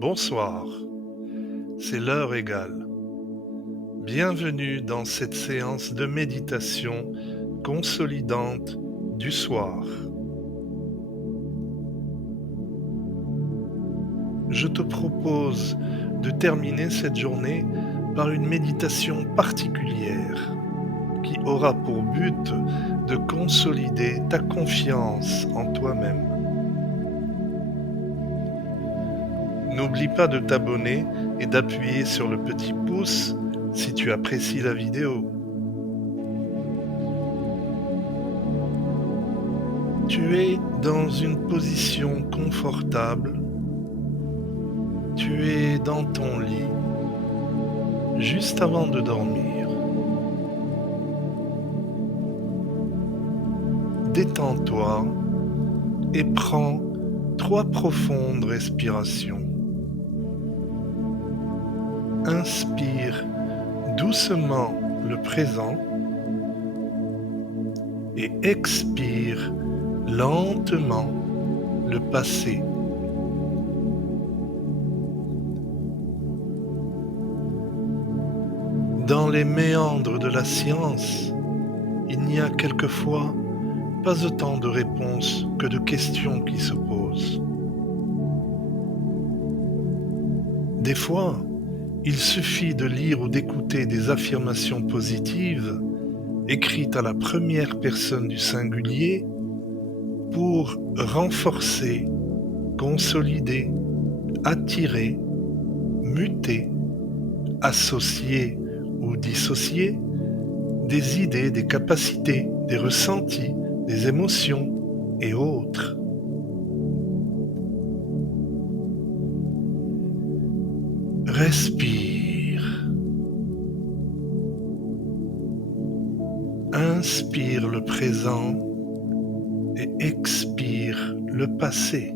Bonsoir, c'est l'heure égale. Bienvenue dans cette séance de méditation consolidante du soir. Je te propose de terminer cette journée par une méditation particulière qui aura pour but de consolider ta confiance en toi-même. N'oublie pas de t'abonner et d'appuyer sur le petit pouce si tu apprécies la vidéo. Tu es dans une position confortable, tu es dans ton lit, juste avant de dormir. Détends-toi et prends 3 profondes respirations. Inspire doucement le présent et expire lentement le passé. Dans les méandres de la science, il n'y a quelquefois pas autant de réponses que de questions qui se posent. Des fois, il suffit de lire ou d'écouter des affirmations positives écrites à la première personne du singulier pour renforcer, consolider, attirer, muter, associer ou dissocier des idées, des capacités, des ressentis, des émotions et autres. Respire. Inspire le présent et expire le passé.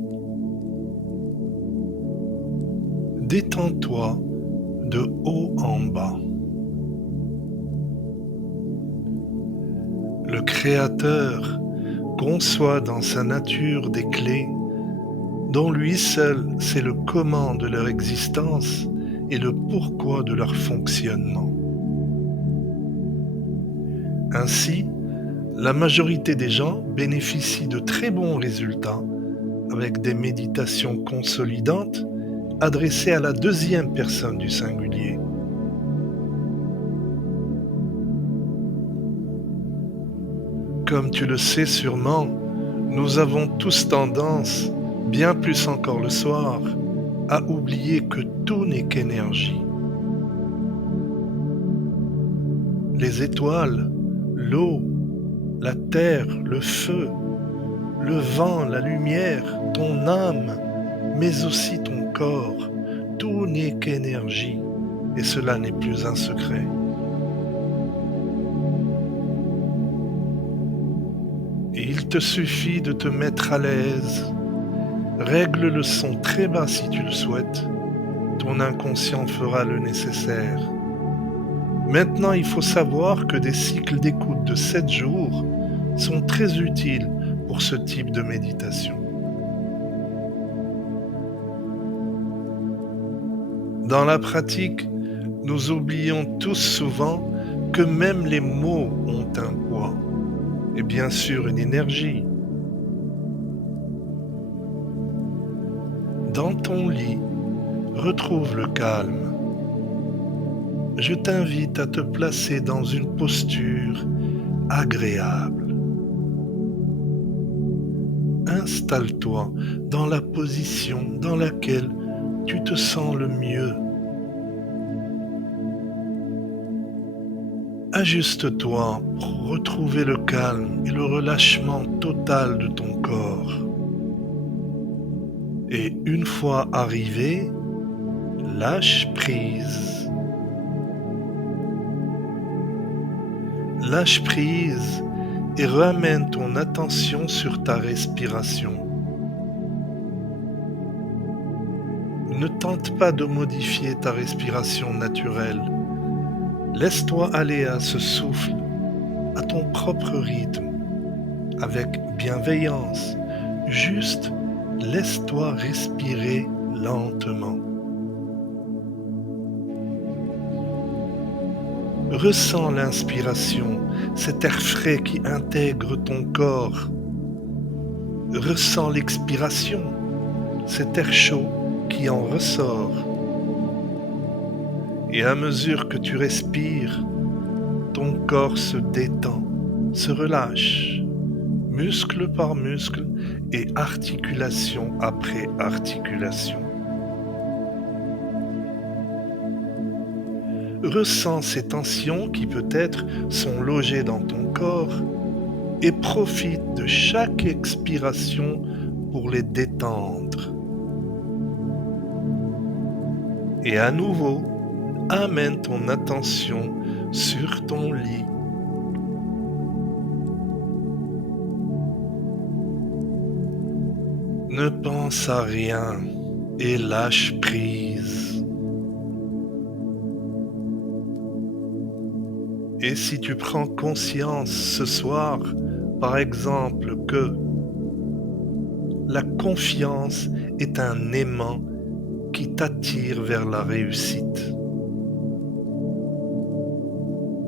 Détends-toi de haut en bas. Le Créateur conçoit dans sa nature des clés dont lui seul sait le comment de leur existence et le pourquoi de leur fonctionnement. Ainsi, la majorité des gens bénéficient de très bons résultats avec des méditations consolidantes adressées à la deuxième personne du singulier. Comme tu le sais sûrement, nous avons tous tendance, bien plus encore le soir, à oublier que tout n'est qu'énergie. Les étoiles, l'eau, la terre, le feu, le vent, la lumière, ton âme, mais aussi ton corps, tout n'est qu'énergie, et cela n'est plus un secret. Et il te suffit de te mettre à l'aise. Règle le son très bas si tu le souhaites. Ton inconscient fera le nécessaire. Maintenant, il faut savoir que des cycles d'écoute de 7 jours sont très utiles pour ce type de méditation. Dans la pratique, nous oublions tous souvent que même les mots ont un poids et bien sûr une énergie. Dans ton lit, retrouve le calme. Je t'invite à te placer dans une posture agréable. Installe-toi dans la position dans laquelle tu te sens le mieux. Ajuste-toi pour retrouver le calme et le relâchement total de ton corps. Et une fois arrivé, lâche prise. Lâche prise et ramène ton attention sur ta respiration. Ne tente pas de modifier ta respiration naturelle. Laisse-toi aller à ce souffle, à ton propre rythme, avec bienveillance. Juste laisse-toi respirer lentement. Ressens l'inspiration, cet air frais qui intègre ton corps. Ressens l'expiration, cet air chaud qui en ressort. Et à mesure que tu respires, ton corps se détend, se relâche, muscle par muscle et articulation après articulation. Ressens ces tensions qui peut-être sont logées dans ton corps et profite de chaque expiration pour les détendre. Et à nouveau, amène ton attention sur ton lit. Ne pense à rien et lâche prise. Et si tu prends conscience ce soir, par exemple, que la confiance est un aimant qui t'attire vers la réussite.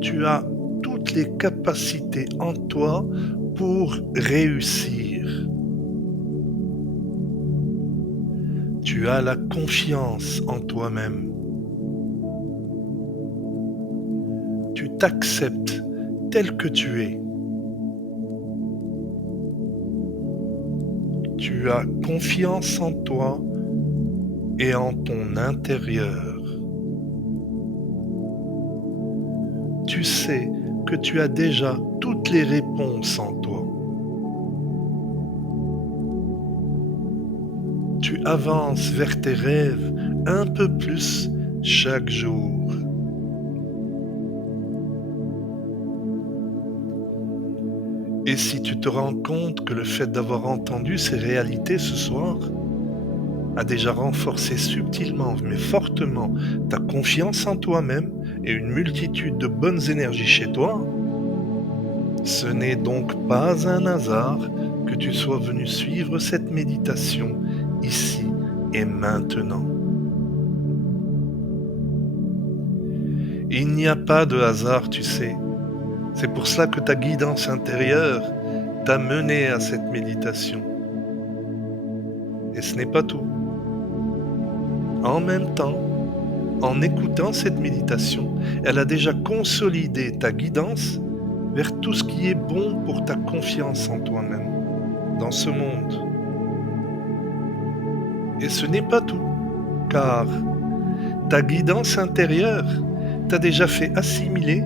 Tu as toutes les capacités en toi pour réussir. Tu as la confiance en toi-même. Tu t'acceptes tel que tu es. Tu as confiance en toi et en ton intérieur. Tu sais que tu as déjà toutes les réponses en toi. Tu avances vers tes rêves un peu plus chaque jour. Et si tu te rends compte que le fait d'avoir entendu ces réalités ce soir a déjà renforcé subtilement mais fortement ta confiance en toi-même et une multitude de bonnes énergies chez toi, ce n'est donc pas un hasard que tu sois venu suivre cette méditation ici et maintenant. Il n'y a pas de hasard, tu sais. C'est pour cela que ta guidance intérieure t'a mené à cette méditation. Et ce n'est pas tout. En même temps, en écoutant cette méditation, elle a déjà consolidé ta guidance vers tout ce qui est bon pour ta confiance en toi-même, dans ce monde. Et ce n'est pas tout, car ta guidance intérieure t'a déjà fait assimiler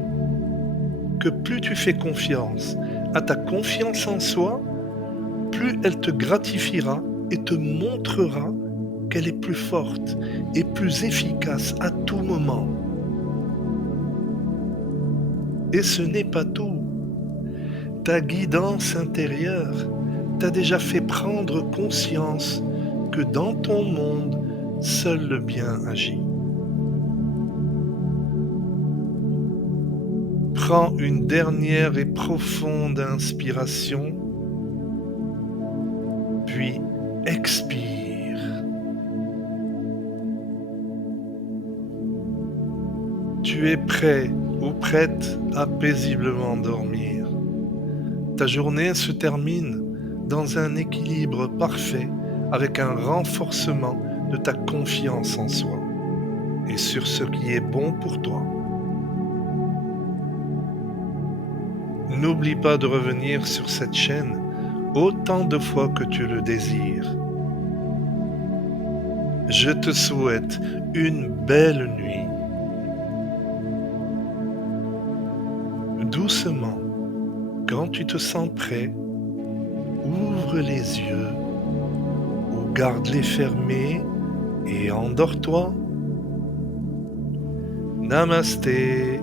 que plus tu fais confiance à ta confiance en soi, plus elle te gratifiera et te montrera qu'elle est plus forte et plus efficace à tout moment. Et ce n'est pas tout. Ta guidance intérieure t'a déjà fait prendre conscience que dans ton monde, seul le bien agit. Prends une dernière et profonde inspiration, puis expire. Tu es prêt ou prête à paisiblement dormir. Ta journée se termine dans un équilibre parfait avec un renforcement de ta confiance en soi et sur ce qui est bon pour toi. N'oublie pas de revenir sur cette chaîne autant de fois que tu le désires. Je te souhaite une belle nuit. Doucement, quand tu te sens prêt, ouvre les yeux ou garde-les fermés et endors-toi. Namasté.